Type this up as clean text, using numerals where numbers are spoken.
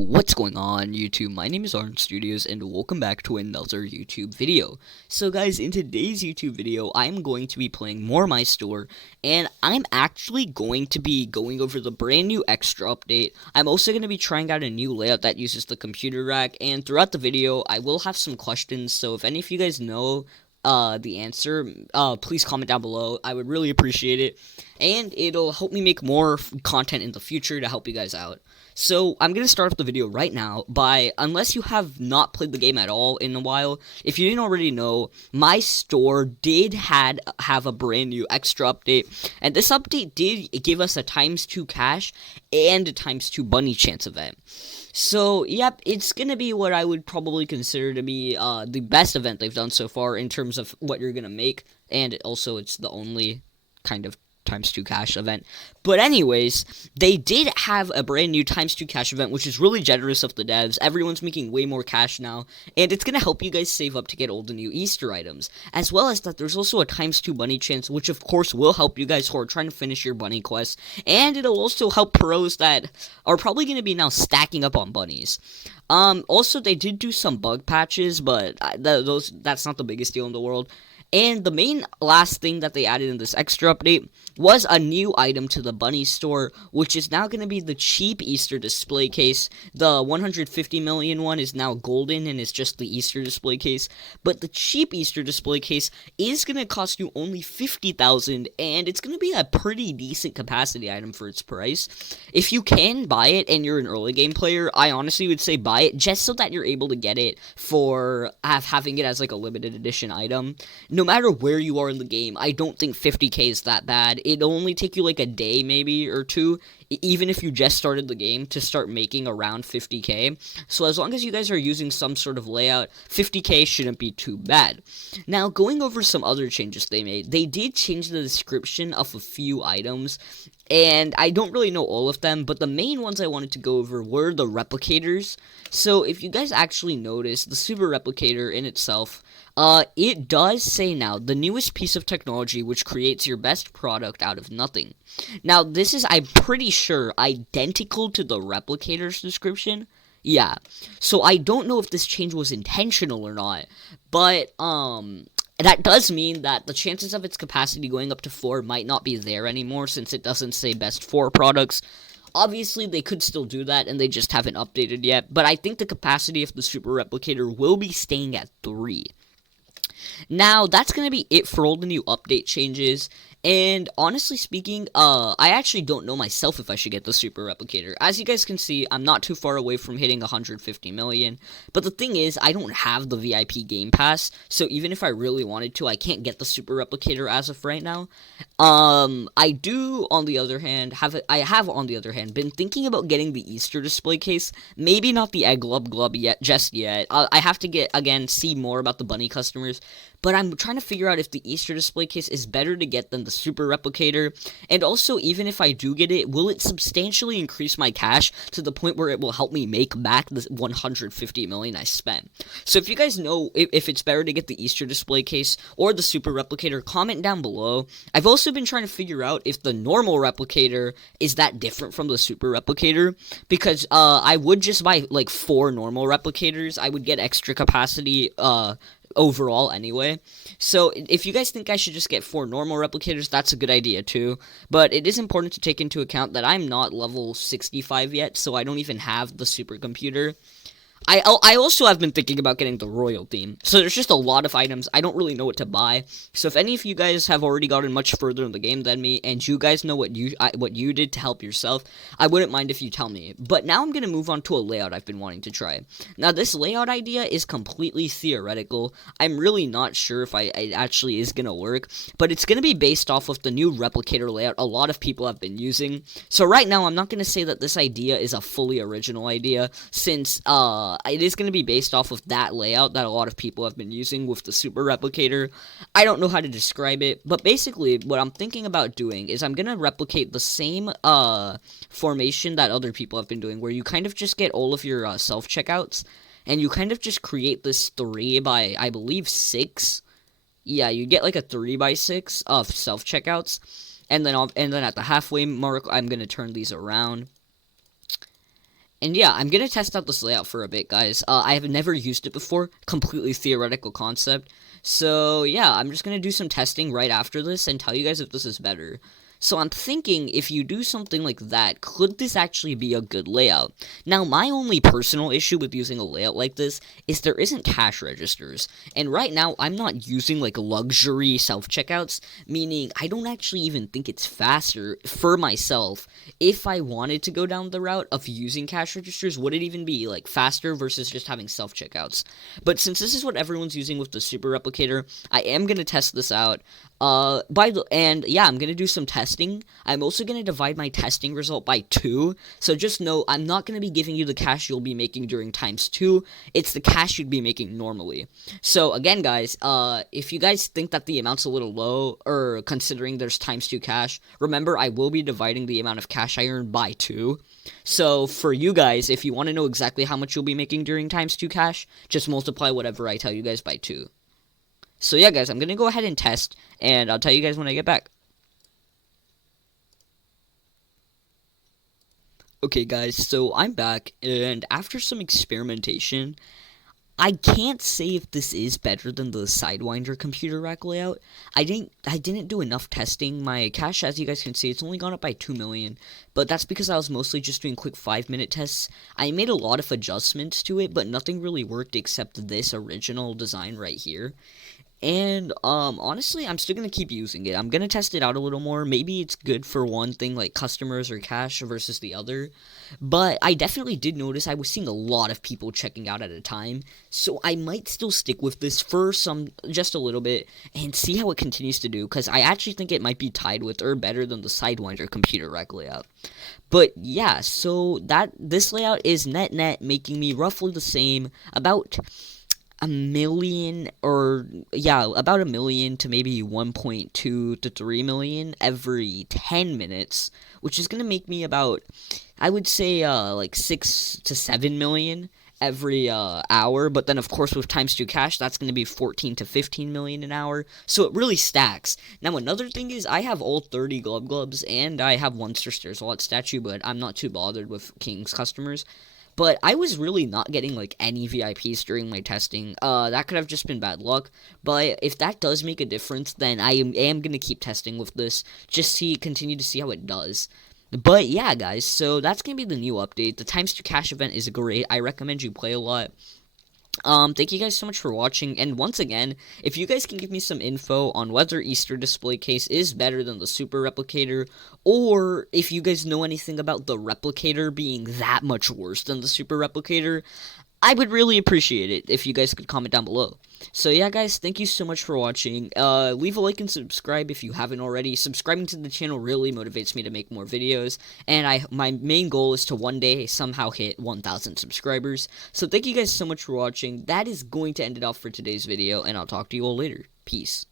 What's going on, YouTube? My name is Arden Studios, and welcome back to another YouTube video. So guys, in today's YouTube video, I'm going to be playing more My Store, and I'm actually going to be going over the brand new extra update. I'm also going to be trying out a new layout that uses the computer rack, and throughout the video, I will have some questions, so if any of you guys know the answer, please comment down below. I would really appreciate it, and it'll help me make more content in the future to help you guys out. So, I'm going to start off the video right now by, unless you have not played the game at all in a while, if you didn't already know, My Store did have a brand new extra update, and this update did give us a ×2 cash and a ×2 bunny chance event. So, yep, it's going to be what I would probably consider to be the best event they've done so far in terms of what you're going to make, and also it's the only kind of ×2 cash event. But anyways, they did have a brand new ×2 cash event, which is really generous of the devs. Everyone's making way more cash now, and it's gonna help you guys save up to get all the new Easter items, as well as that there's also a ×2 bunny chance, which of course will help you guys who are trying to finish your bunny quest, and it'll also help pros that are probably gonna be now stacking up on bunnies. Also, they did do some bug patches, but that's not the biggest deal in the world. And the main last thing that they added in this extra update was a new item to the bunny store, which is now going to be the cheap Easter display case. The 150 million one is now golden and it's just the Easter display case, but the cheap Easter display case is going to cost you only 50,000, and it's going to be a pretty decent capacity item for its price. If you can buy it and you're an early game player, I honestly would say buy it just so that you're able to get it for having it as like a limited edition item. No matter where you are in the game, I don't think 50k is that bad. It'll only take you like a day maybe or two, even if you just started the game, to start making around 50k. So as long as you guys are using some sort of layout, 50k shouldn't be too bad. Now, going over some other changes they made, they did change the description of a few items, and I don't really know all of them, but the main ones I wanted to go over were the replicators. So if you guys actually notice, the super replicator in itself, it does say now, the newest piece of technology which creates your best product out of nothing. Now, this is, I'm pretty sure, identical to the replicator's description. Yeah, so I don't know if this change was intentional or not, but, that does mean that the chances of its capacity going up to 4 might not be there anymore, since it doesn't say best 4 products. Obviously, they could still do that, and they just haven't updated yet, but I think the capacity of the super replicator will be staying at 3. Now, that's going to be it for all the new update changes, and honestly speaking, I actually don't know myself if I should get the super replicator. As you guys can see, I'm not too far away from hitting 150 million, but the thing is, I don't have the VIP Game Pass, so even if I really wanted to, I can't get the super replicator as of right now. I do, on the other hand, been thinking about getting the Easter display case. Maybe not the Egg Glub Glub just yet. I have to see more about the bunny customers, but I'm trying to figure out if the Easter display case is better to get than the super replicator, and also, even if I do get it, will it substantially increase my cash to the point where it will help me make back the 150 million I spent? So if you guys know if it's better to get the Easter display case or the super replicator, comment down below. I've also been trying to figure out if the normal replicator is that different from the super replicator, because I would just buy like 4 normal replicators. I would get extra capacity overall anyway. So if you guys think I should just get 4 normal replicators, that's a good idea too. But it is important to take into account that I'm not level 65 yet, so I don't even have the supercomputer. I also have been thinking about getting the royal theme. So there's just a lot of items. I don't really know what to buy. So if any of you guys have already gotten much further in the game than me, and you guys know what you did to help yourself, I wouldn't mind if you tell me. But now I'm going to move on to a layout I've been wanting to try. Now, this layout idea is completely theoretical. I'm really not sure if it actually is going to work, but it's going to be based off of the new replicator layout a lot of people have been using. So right now, I'm not going to say that this idea is a fully original idea, since it is going to be based off of that layout that a lot of people have been using with the super replicator. I don't know how to describe it, but basically what I'm thinking about doing is I'm going to replicate the same formation that other people have been doing, where you kind of just get all of your self-checkouts, and you kind of just create this 3 by, I believe, 6. Yeah, you get like a 3 by 6 of self-checkouts, and then at the halfway mark, I'm going to turn these around. And yeah, I'm gonna test out this layout for a bit, guys. I have never used it before, completely theoretical concept. So yeah, I'm just gonna do some testing right after this and tell you guys if this is better. So I'm thinking if you do something like that, could this actually be a good layout? Now, my only personal issue with using a layout like this is there isn't cash registers. And right now, I'm not using like luxury self-checkouts, meaning I don't actually even think it's faster for myself. If I wanted to go down the route of using cash registers, would it even be like faster versus just having self-checkouts? But since this is what everyone's using with the super replicator, I am going to test this out. Yeah, I'm gonna do some testing. I'm also gonna divide my testing result by 2. So just know I'm not gonna be giving you the cash you'll be making during times 2. It's the cash you'd be making normally. So again, guys, if you guys think that the amount's a little low, or considering there's times 2 cash, remember I will be dividing the amount of cash I earn by 2. So for you guys, if you want to know exactly how much you'll be making during times 2 cash, just multiply whatever I tell you guys by 2. So yeah, guys, I'm going to go ahead and test, and I'll tell you guys when I get back. Okay, guys, so I'm back, and after some experimentation, I can't say if this is better than the Sidewinder computer rack layout. I didn't do enough testing. My cache, as you guys can see, it's only gone up by 2 million, but that's because I was mostly just doing quick 5-minute tests. I made a lot of adjustments to it, but nothing really worked except this original design right here. And, honestly, I'm still gonna keep using it. I'm gonna test it out a little more. Maybe it's good for one thing, like customers or cash versus the other. But I definitely did notice I was seeing a lot of people checking out at a time. So I might still stick with this for just a little bit, and see how it continues to do. Because I actually think it might be tied with or better than the Sidewinder computer rack layout. But yeah, so this layout is net making me roughly the same, about a million, or yeah, about a million to maybe 1.2 to 3 million every 10 minutes, which is gonna make me about, I would say, like 6 to 7 million every hour. But then of course with times 2 cash, that's gonna be 14 to 15 million an hour, so it really stacks. Now another thing is I have all 30 glubs, and I have one Stairs a lot statue, but I'm not too bothered with King's customers. But I was really not getting, like, any VIPs during my testing. That could have just been bad luck. But if that does make a difference, then I am going to keep testing with this. Just continue to see how it does. But yeah, guys, so that's going to be the new update. The times 2 cash event is great. I recommend you play a lot. Thank you guys so much for watching, and once again, if you guys can give me some info on whether Easter display case is better than the super replicator, or if you guys know anything about the replicator being that much worse than the super replicator, I would really appreciate it if you guys could comment down below. So yeah, guys, thank you so much for watching. Leave a like and subscribe if you haven't already. Subscribing to the channel really motivates me to make more videos, and my main goal is to one day somehow hit 1,000 subscribers. So thank you guys so much for watching. That is going to end it off for today's video, and I'll talk to you all later. Peace.